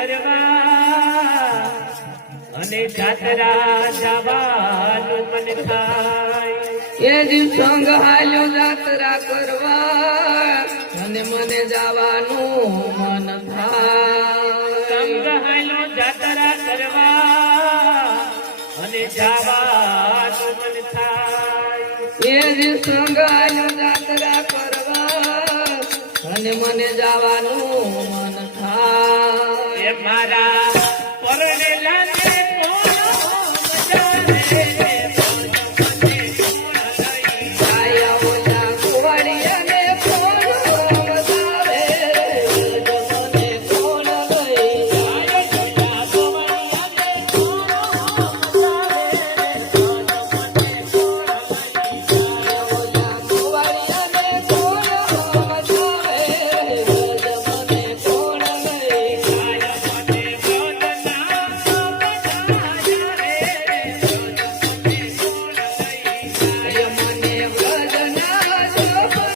કરવા અને જાત્રા જવાનું મન થાય એ જ સંગ હાલ્યો જાત્રા કરવા અને મને જવાનું મન થાય સંગ હાલ્યો જાત્રા કરવા અને જવાનું મન થાય એ જ સંગ હાલ્યો જાત્રા કરવા અને મને જવાનું મન થાય મારા